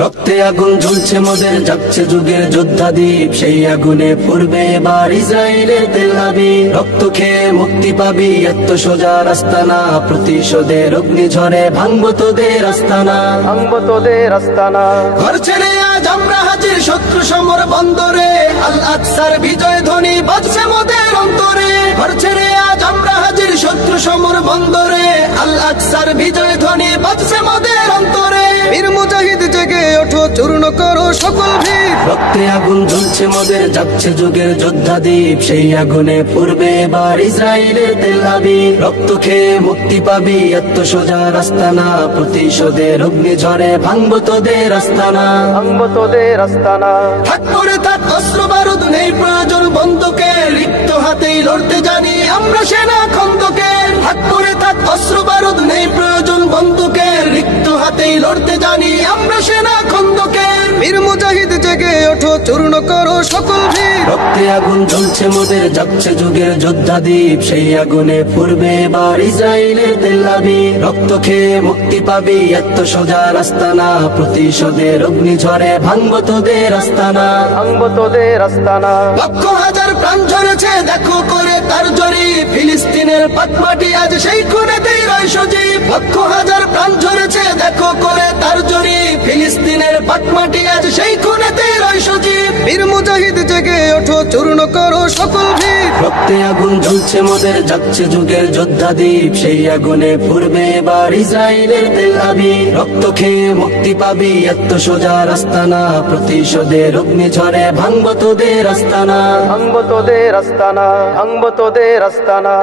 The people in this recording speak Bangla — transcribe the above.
রক্তে আগুন জ্বলছে মোদের, যাচ্ছে যুগের যোদ্ধা দ্বীপ, সেই আগুনে পড়বে এবার ইসরায়েলের তেল আবিব। রক্ত খেয়ে মুক্তি পাবি, এত সোজা রাস্তা না, প্রতিশোধের অগ্নিঝড়ে ভাঙবো তোদের আস্তানা, ভাঙবো তোদের আস্তানা। ঘর ছেড়ে আজ আমরা হাজির শত্রু সমর বন্দরে, আল আকসার বিজয় ধ্বনি বাজছে মোদের অন্তরে। ঘর ছেড়ে আজ আমরা হাজির শত্রু সমর বন্দরে, আল আকসার বিজয় ধ্বনি বাজছে মোদের অন্তরে। বীর মুজাহিদ জেগে ওঠো, চূর্ণ করো সকল ভিড়। রক্তে আগুন জ্বলছে মোদের, যাচ্ছে যুগের যোদ্ধা দ্বীপ, সেই আগুনে পড়বে এবার ইসরায়েলের তেল আবিব। রক্ত খেয়ে মুক্তি পাবি, এত সোজা রাস্তা না, প্রতিশোধের অগ্নিঝড়ে ভাঙবো তোদের আস্তানা, ভাঙবো তোদের আস্তানা। থাক পড়ে থাক অস্ত্র বারুদ, নেই প্রয়োজন বন্দুকের, লিপ্ত হাতেই লড়তে জানি আমরা সেনা খন্দকের। থাক পড়ে থাক অস্ত্র বারুদ, নেই প্রয়োজন বন্দুকের, লিপ্ত হাতেই লড়তে জানি আমরা সেনা খন্দকের। বীর মুজাহিদ জেগে ওঠো, চূর্ণ করো সকল ভিড়। রক্তে আগুন জ্বলছে মোদের, যাচ্ছে যুগের যোদ্ধা দ্বীপ, সেই আগুনে পড়বে এবার ইসরায়েলের তেল আবিব। রক্ত খেয়ে মুক্তি পাবি, এত সোজা রাস্তা না, প্রতিশোধের অগ্নিঝড়ে ভাঙবো তোদের আস্তানা, ভাঙবো তোদের আস্তানা। লক্ষ হাজার প্রাণ ঝরেছে দেখো করে তার জরি, ফিলিস্তিনের পাটমাটি আজ সেই খুনেতেই রয় সজীব। লক্ষ হাজার প্রাণ ঝরেছে দেখো করে তার জরি, ফিলিস্তিনের পাটমাটি আজ সেই খুনেতেই রয় সজীব। বীর মুজাহিদ জেগে ওঠো, চূর্ণ করো সকল ভিড়। রক্তে আগুন জ্বলছে মোদের, যাচ্ছে যুগের যোদ্ধা দ্বীপ, সেই আগুনে পড়বে এবার ইসরায়েলের তেল আবিব। রক্ত খেয়ে মুক্তি পাবি, এত সোজা রাস্তা না, প্রতিশোধের অগ্নিঝড়ে ভাঙবো তোদের আস্তানা, ভাঙবো তোদের আস্তানা, ভাঙবো তোদের আস্তানা।